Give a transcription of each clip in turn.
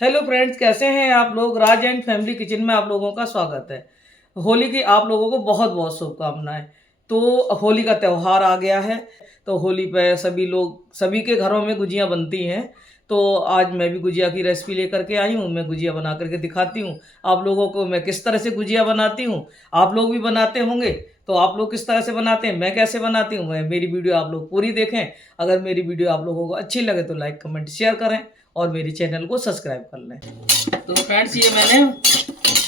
Hello friends, कैसे हैं आप लोग। राज एंड फैमिली किचन में आप लोगों का स्वागत है। होली की आप लोगों को बहुत बहुत शुभकामनाएं। तो होली का त्यौहार आ गया है। तो होली पे सभी के घरों में गुजिया बनती हैं। तो आज मैं भी गुजिया की रेसिपी लेकर के आई हूँ। मैं गुजिया बना करके दिखाती हूँ आप लोगों को मैं किस तरह से गुजिया बनाती हूँ। आप लोग भी बनाते होंगे, तो आप लोग किस तरह से बनाते हैं, मैं कैसे बनाती हूँ। मेरी वीडियो आप लोग पूरी देखें। अगर मेरी वीडियो आप लोगों को अच्छी लगे तो लाइक कमेंट शेयर करें और मेरे चैनल को सब्सक्राइब कर लें। तो फ्रेंड्स, ये मैंने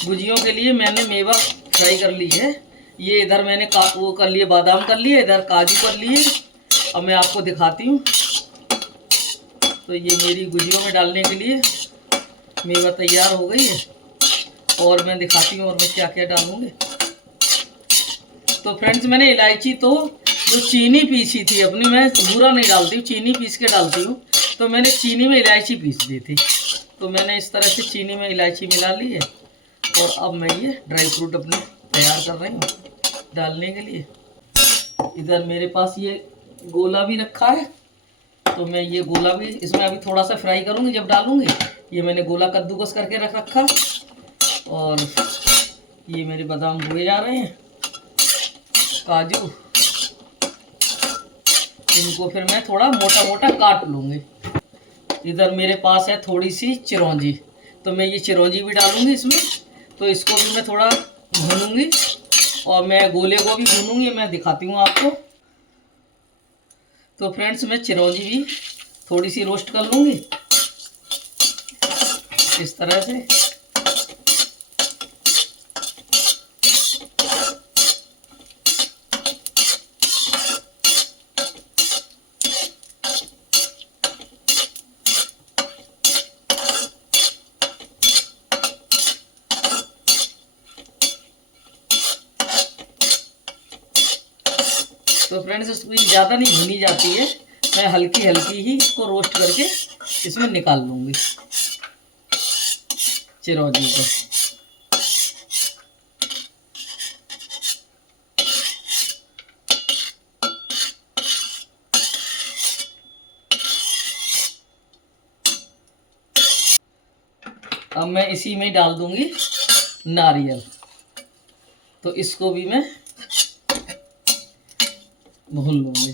गुजियों के लिए मैंने मेवा फ्राई कर ली है। ये इधर मैंने वो कर लिए, बादाम कर लिए, इधर काजू कर लिए। अब मैं आपको दिखाती हूँ। तो ये मेरी गुजियों में डालने के लिए मेवा तैयार हो गई है और मैं दिखाती हूँ और मैं क्या क्या डालूँगी। तो फ्रेंड्स, मैंने इलायची तो जो चीनी पीसी थी अपनी, मैं बूरा नहीं डालती हूँ, चीनी पीस के डालती हूँ। तो मैंने चीनी में इलायची पीस दी थी। तो मैंने इस तरह से चीनी में इलायची मिला ली है और अब मैं ये ड्राई फ्रूट अपने तैयार कर रही हूँ डालने के लिए। इधर मेरे पास ये गोला भी रखा है। तो मैं ये गोला भी इसमें अभी थोड़ा सा फ्राई करूँगी जब डालूँगी। ये मैंने गोला कद्दूकस करके रख रखा और ये मेरे बादाम हुए जा रहे हैं, काजू। इनको फिर मैं थोड़ा मोटा मोटा काट लूँगी। इधर मेरे पास है थोड़ी सी चिरौंजी, तो मैं ये चिरौंजी भी डालूँगी इसमें। तो इसको भी मैं थोड़ा भूनूँगी और मैं गोले को भी भूनूँगी, मैं दिखाती हूँ आपको। तो फ्रेंड्स, मैं चिरौंजी भी थोड़ी सी रोस्ट कर लूँगी इस तरह से। तो फ्रेंड्स, इसको ज़्यादा नहीं भुनी जाती है, मैं हल्की हल्की ही इसको रोस्ट करके इसमें निकाल लूँगी चिरौंजी को। अब मैं इसी में डाल दूँगी नारियल। तो इसको भी मैं भून लूँगी।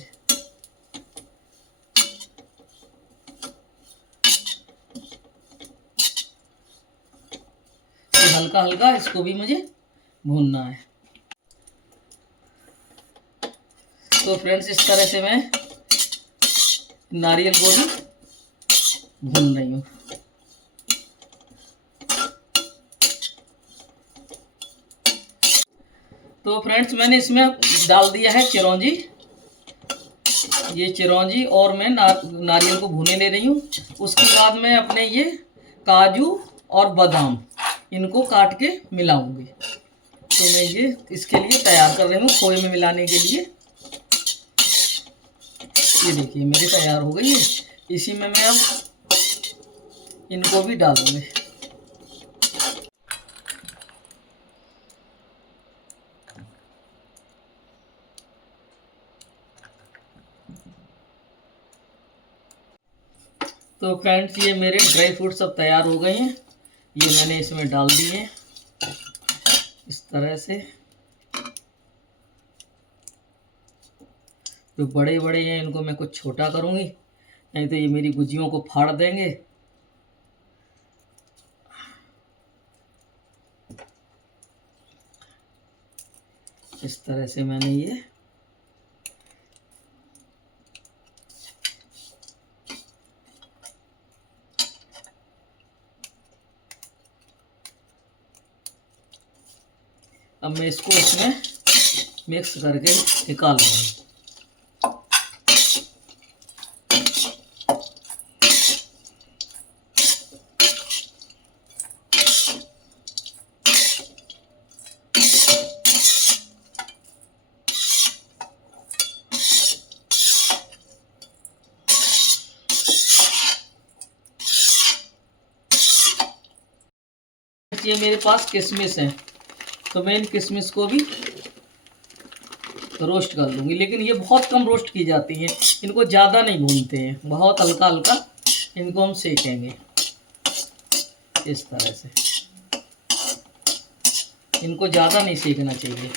तो हल्का हल्का इसको भी मुझे भूनना है। तो फ्रेंड्स, इस तरह से मैं नारियल को भी भून रही हूँ। तो फ्रेंड्स, मैंने इसमें डाल दिया है चिरौंजी। ये चिरौंजी और मैं नारियल को भूने ले रही हूँ। उसके बाद मैं अपने ये काजू और बादाम इनको काट के मिलाऊंगी। तो मैं ये इसके लिए तैयार कर रही हूँ खोए में मिलाने के लिए। ये देखिए मेरी तैयार हो गई है। इसी में मैं अब इनको भी डालूंगी। तो फ्रेंड्स, ये मेरे ड्राई फ्रूट सब तैयार हो गए हैं। ये मैंने इसमें डाल दिए इस तरह से। जो बड़े बड़े हैं इनको मैं कुछ छोटा करूँगी, नहीं तो ये मेरी गुजियों को फाड़ देंगे। इस तरह से मैंने ये अब मैं इसको इसमें मिक्स करके निकाल रहा हूँ। ये मेरे पास किशमिश है, तो मैं इन किशमिश को भी रोस्ट कर लूँगी। लेकिन ये बहुत कम रोस्ट की जाती हैं, इनको ज़्यादा नहीं भूनते हैं, बहुत हल्का हल्का इनको हम सेकेंगे। इस तरह से। इनको ज़्यादा नहीं सेकना चाहिए।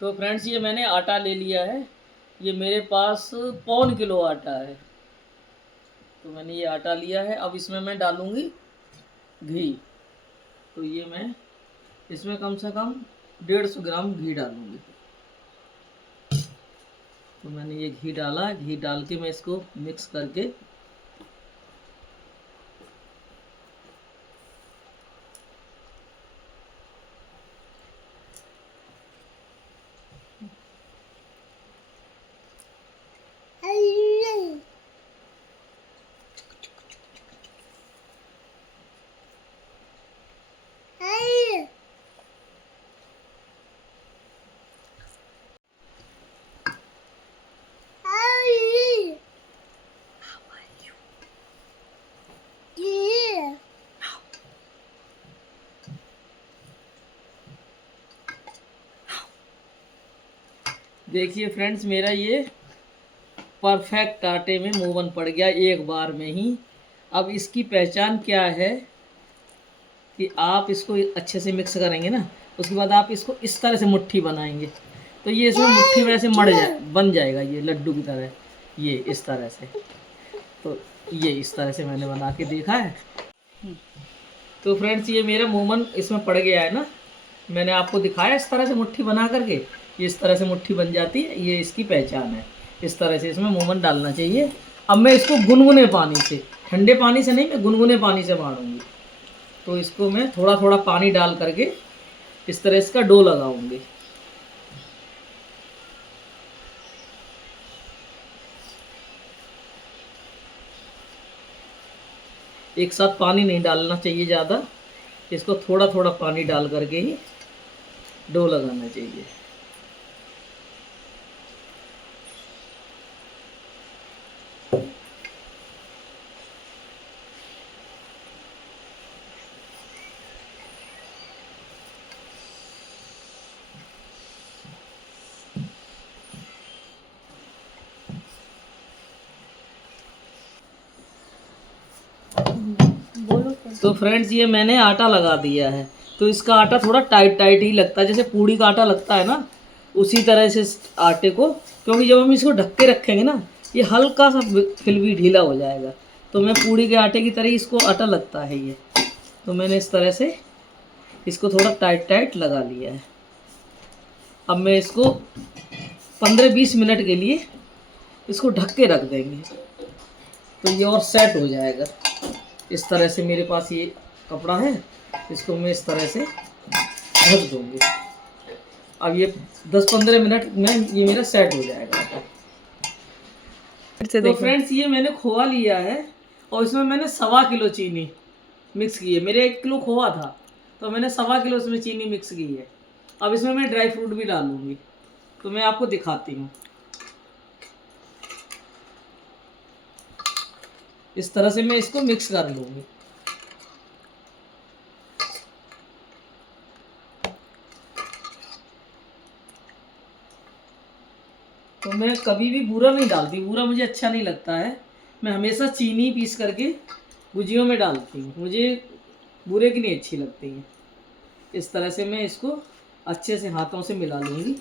तो फ्रेंड्स ये मैंने आटा ले लिया है। ये मेरे पास 1.25 किलो आटा है। तो मैंने ये आटा लिया है। अब इसमें मैं डालूँगी घी। तो ये मैं इसमें कम से कम 150 ग्राम घी डालूँगी। तो मैंने ये घी डाला। घी डाल के मैं इसको मिक्स करके देखिए फ्रेंड्स, मेरा ये परफेक्ट आटे में मूवन पड़ गया एक बार में ही। अब इसकी पहचान क्या है कि आप इसको अच्छे से मिक्स करेंगे ना, उसके बाद आप इसको इस तरह से मुट्ठी बनाएंगे तो ये इसमें मुट्ठी में ऐसे बन जाएगा ये लड्डू की तरह, ये इस तरह से। तो ये इस तरह से मैंने बना के देखा है। तो फ्रेंड्स ये मेरा मूवन इसमें पड़ गया है ना, मैंने आपको दिखाया इस तरह से मुट्ठी बना करके। ये इस तरह से मुट्ठी बन जाती है, ये इसकी पहचान है। इस तरह से इसमें मूवन डालना चाहिए। अब मैं इसको गुनगुने पानी से, ठंडे पानी से नहीं, मैं गुनगुने पानी से मारूंगी। तो इसको मैं थोड़ा थोड़ा पानी डाल करके इस तरह इसका डो लगाऊंगी। एक साथ पानी नहीं डालना चाहिए ज़्यादा, इसको थोड़ा थोड़ा पानी डाल करके ही डो लगाना चाहिए। तो फ्रेंड्स ये मैंने आटा लगा दिया है। तो इसका आटा थोड़ा टाइट टाइट ही लगता है, जैसे पूड़ी का आटा लगता है ना, उसी तरह से इस आटे को, क्योंकि जब हम इसको ढक के रखेंगे ना, ये हल्का सा फिर भी ढीला हो जाएगा। तो मैं पूड़ी के आटे की तरह इसको आटा लगता है ये। तो मैंने इस तरह से इसको थोड़ा टाइट टाइट लगा लिया है। अब मैं इसको 15-20 मिनट के लिए इसको ढक के रख देंगे, तो ये और सेट हो जाएगा। इस तरह से मेरे पास ये कपड़ा है, इसको मैं इस तरह से ढक दूँगी। अब ये 10-15 मिनट में ये मेरा सेट हो जाएगा। तो फ्रेंड्स ये मैंने खोआ लिया है और इसमें मैंने 1.25 किलो चीनी मिक्स की है। मेरे 1 किलो खोआ था, तो मैंने 1.25 किलो इसमें चीनी मिक्स की है। अब इसमें मैं ड्राई फ्रूट भी डालूँगी, तो मैं आपको दिखाती हूँ। इस तरह से मैं इसको मिक्स कर लूँगी। तो मैं कभी भी बूरा नहीं डालती, बूरा मुझे अच्छा नहीं लगता है। मैं हमेशा चीनी पीस करके गुजियों में डालती हूँ, मुझे बूरे की नहीं अच्छी लगती है। इस तरह से मैं इसको अच्छे से हाथों से मिला लूँगी।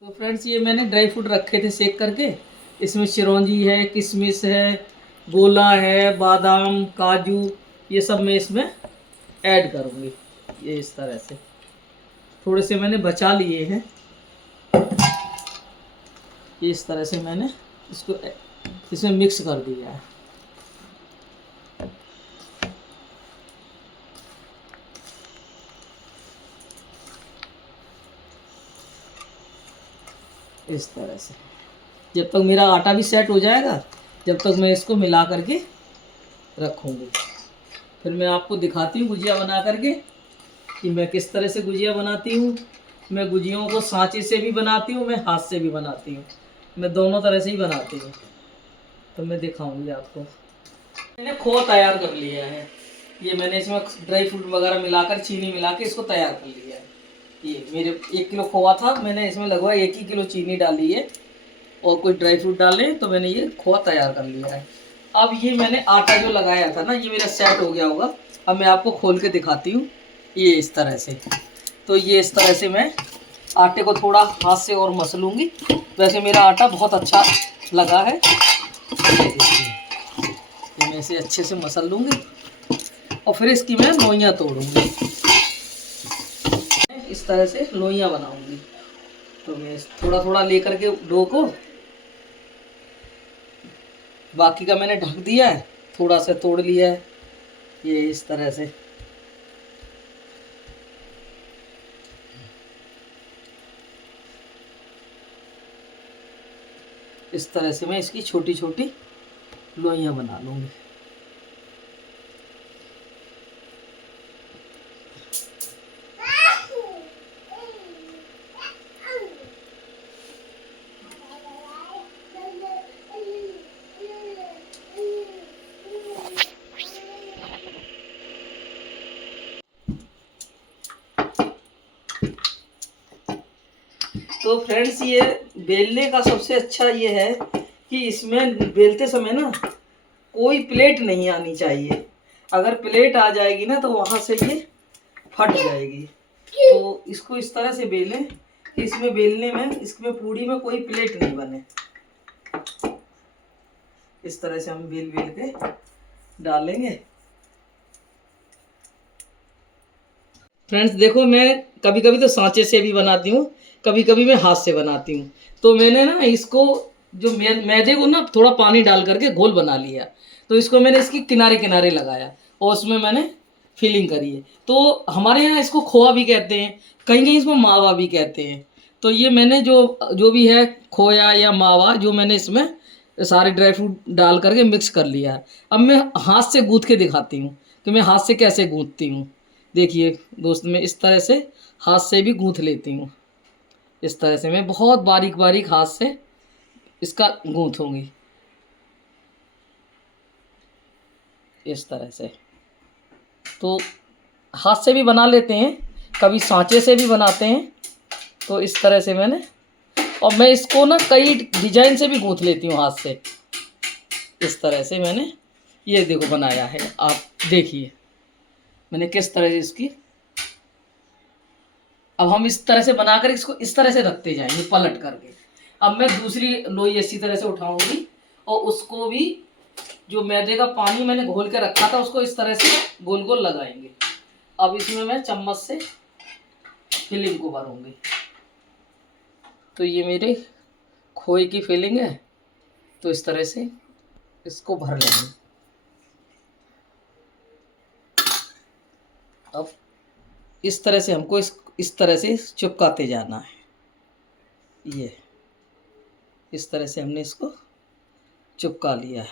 तो फ्रेंड्स ये मैंने ड्राई फ्रूट रखे थे सेक करके, इसमें चिरौंजी है, किशमिश है, गोला है, बादाम, काजू, ये सब मैं इसमें ऐड करूँगी। ये इस तरह से थोड़े से मैंने बचा लिए हैं। ये इस तरह से मैंने इसको इसमें मिक्स कर दिया है। इस तरह से जब तक मेरा आटा भी सेट हो जाएगा, जब तक मैं इसको मिला करके रखूँगी। फिर मैं आपको दिखाती हूँ गुजिया बना करके कि मैं किस तरह से गुजिया बनाती हूँ। मैं गुजियों को सांचे से भी बनाती हूँ, मैं हाथ से भी बनाती हूँ, मैं दोनों तरह से ही बनाती हूँ। तो मैं दिखाऊंगी आपको। मैंने खोआ तैयार कर लिया है। ये मैंने इसमें ड्राई फ्रूट वगैरह मिलाकर, चीनी मिला के इसको तैयार कर लिया है। ये मेरे 1 किलो खोआ था, मैंने इसमें लगभग 1 ही किलो चीनी डाली है और कुछ ड्राई फ्रूट डाले, तो मैंने ये खोआ तैयार कर लिया है। अब ये मैंने आटा जो लगाया था ना, ये मेरा सेट हो गया होगा। अब मैं आपको खोल के दिखाती हूँ। ये इस तरह से, तो ये इस तरह से मैं आटे को थोड़ा हाथ से और मसलूँगी। वैसे मेरा आटा बहुत अच्छा लगा है। ये मैं इसे अच्छे से मसल लूँगी और फिर इसकी मैं लोइयाँ तोड़ूँगी। इस तरह से लोइयाँ बनाऊँगी। तो मैं थोड़ा थोड़ा लेकर के डो को, बाकी का मैंने ढक दिया है, थोड़ा सा तोड़ लिया है। ये इस तरह से मैं इसकी छोटी छोटी लोइयाँ बना लूँगी। तो फ्रेंड्स, ये बेलने का सबसे अच्छा ये है कि इसमें बेलते समय ना कोई प्लेट नहीं आनी चाहिए। अगर प्लेट आ जाएगी ना तो वहाँ से ये फट जाएगी। तो इसको इस तरह से बेलें कि इसमें बेलने में, इसमें पूड़ी में कोई प्लेट नहीं बने। इस तरह से हम बेल बेल के डालेंगे। फ्रेंड्स देखो, मैं कभी कभी तो सांचे से भी बनाती हूँ, कभी कभी मैं हाथ से बनाती हूँ। तो मैंने ना इसको, जो मैदे को ना थोड़ा पानी डाल करके घोल बना लिया, तो इसको मैंने इसकी किनारे किनारे लगाया और उसमें मैंने फिलिंग करी है। तो हमारे यहाँ इसको खोआ भी कहते हैं, कहीं कहीं इसको मावा भी कहते हैं। तो ये मैंने जो जो भी है खोया या मावा, जो मैंने इसमें सारे ड्राई फ्रूट डाल करके मिक्स कर लिया है। अब मैं हाथ से गूँथ के दिखाती हूँ कि मैं हाथ से कैसे गूँथती हूँ। देखिए दोस्त, मैं इस तरह से हाथ से भी गूँथ लेती हूँ। इस तरह से मैं बहुत बारीक बारीक हाथ से इसका गूँथूँगी, इस तरह से। तो हाथ से भी बना लेते हैं, कभी सांचे से भी बनाते हैं। तो इस तरह से मैंने, और मैं इसको ना कई डिजाइन से भी गूँथ लेती हूँ हाथ से। इस तरह से मैंने ये देखो बनाया है। आप देखिए मैंने किस तरह से इसकी, अब हम इस तरह से बनाकर इसको इस तरह से रखते जाएंगे पलट करके। अब मैं दूसरी लोई इसी तरह से उठाऊंगी और उसको भी, जो मैदे का पानी मैंने घोल के रखा था, उसको इस तरह से गोल गोल लगाएंगे। अब इसमें मैं चम्मच से फिलिंग को भरूंगी। तो ये मेरे खोए की फिलिंग है, तो इस तरह से इसको भर लेंगे। अब इस तरह से हमको इस तरह से चिपकाते जाना है। ये इस तरह से हमने इसको चिपका लिया है,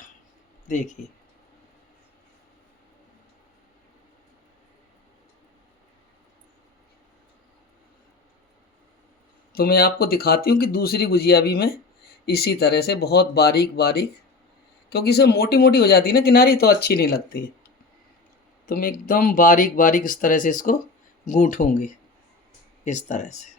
देखिए। तो मैं आपको दिखाती हूँ कि दूसरी गुजिया भी मैं इसी तरह से बहुत बारीक बारीक, क्योंकि इसे मोटी मोटी हो जाती है ना किनारी, तो अच्छी नहीं लगती। तो मैं एकदम बारीक बारीक इस तरह से इसको गूँथूँगी, इस तरह से।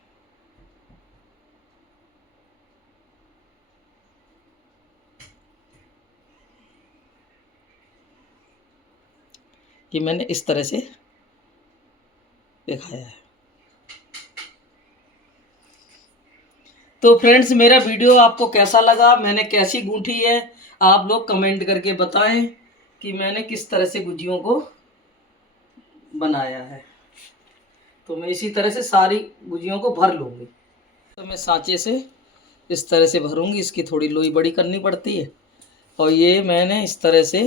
कि मैंने इस तरह से दिखाया है। तो फ्रेंड्स, मेरा वीडियो आपको कैसा लगा, मैंने कैसी गूँथी है, आप लोग कमेंट करके बताएं कि मैंने किस तरह से गुजियों को बनाया है। तो मैं इसी तरह से सारी गुजियों को भर लूँगी। तो मैं सांचे से इस तरह से भरूँगी, इसकी थोड़ी लोई बड़ी करनी पड़ती है। और ये मैंने इस तरह से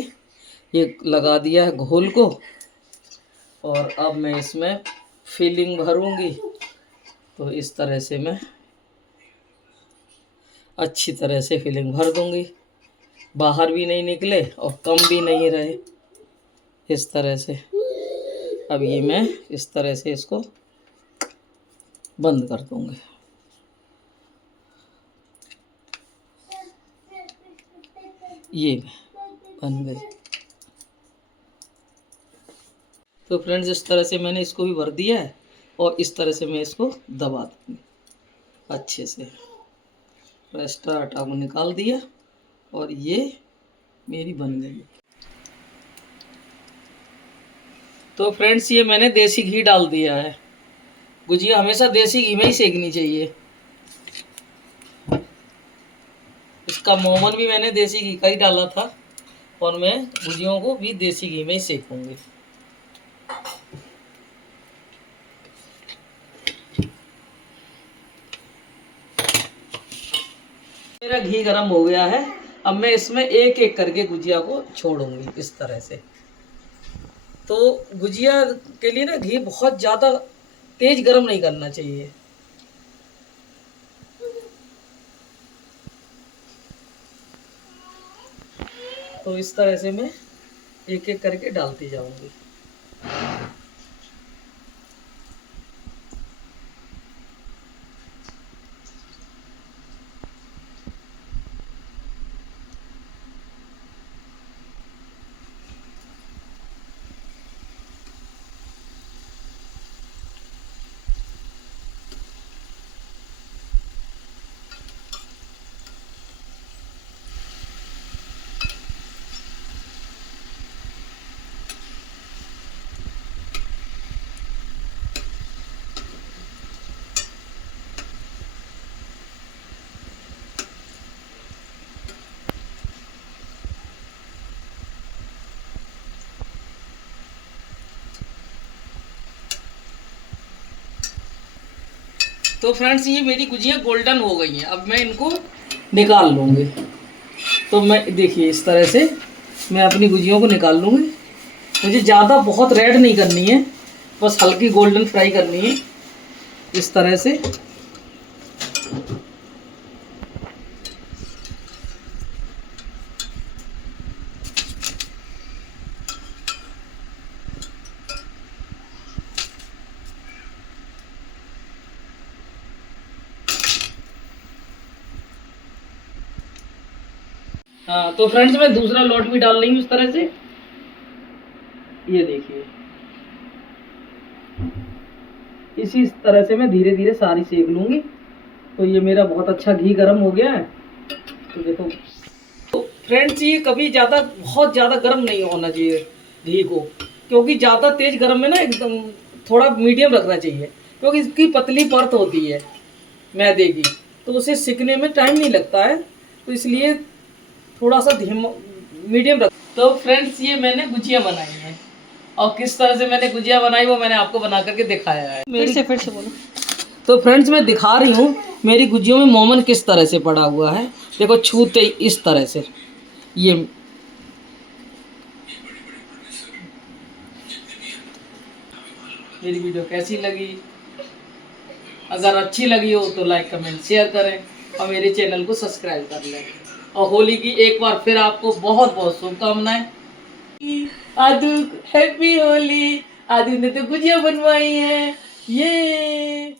ये लगा दिया है घोल को, और अब मैं इसमें फिलिंग भरूँगी। तो इस तरह से मैं अच्छी तरह से फिलिंग भर दूंगी, बाहर भी नहीं निकले और कम भी नहीं रहे, इस तरह से। अब ये मैं इस तरह से इसको बंद कर दूंगी। ये बन गई। तो फ्रेंड्स इस तरह से मैंने इसको भी भर दिया है और इस तरह से मैं इसको दबा दूंगी अच्छे से। एक्स्ट्रा आटा को निकाल दिया और ये मेरी बन गई। तो फ्रेंड्स ये मैंने देसी घी डाल दिया है। गुजिया हमेशा देसी घी में ही सेकनी चाहिए। इसका मोमन भी मैंने देसी घी का ही डाला था और मैं गुजियों को भी देसी घी में ही सेकूंगी। मेरा घी गरम हो गया है। अब मैं इसमें एक एक करके गुजिया को छोड़ूंगी इस तरह से। तो गुजिया के लिए ना घी बहुत ज़्यादा तेज गरम नहीं करना चाहिए। तो इस तरह से मैं एक एक करके डालती जाऊंगी। तो फ्रेंड्स ये मेरी गुजिया गोल्डन हो गई हैं। अब मैं इनको निकाल लूँगी। तो मैं देखिए इस तरह से मैं अपनी गुजियों को निकाल लूँगी। मुझे ज़्यादा बहुत रेड नहीं करनी है, बस हल्की गोल्डन फ्राई करनी है इस तरह से। हाँ तो फ्रेंड्स मैं दूसरा लॉट भी डाल रही हूँ इस तरह से। ये देखिए इसी तरह से मैं धीरे धीरे सारी सेक लूँगी। तो ये मेरा बहुत अच्छा घी गर्म हो गया है। तो देखो तो फ्रेंड्स ये कभी ज़्यादा बहुत ज़्यादा गर्म नहीं होना चाहिए घी को, क्योंकि ज़्यादा तेज़ गर्म में ना एकदम थोड़ा मीडियम रखना चाहिए, क्योंकि इसकी पतली परत होती है मैदे की, तो उसे सिकने में टाइम नहीं लगता है। तो इसलिए थोड़ा सा धीमा मीडियम रख। तो फ्रेंड्स ये मैंने गुजिया बनाई है और किस तरह से मैंने गुजिया बनाई वो मैंने आपको बना करके दिखाया है। फिर से बोलो। तो फ्रेंड्स मैं दिखा रही हूँ मेरी गुजियों में मोमन किस तरह से पड़ा हुआ है। देखो छूते इस तरह से। ये मेरी वीडियो कैसी लगी? अगर अच्छी लगी हो तो लाइक कमेंट शेयर करें और मेरे चैनल को सब्सक्राइब कर लें। और होली की एक बार फिर आपको बहुत बहुत शुभकामनाएं। आदू हैप्पी होली। आदू ने तो गुजिया बनवाई है। ये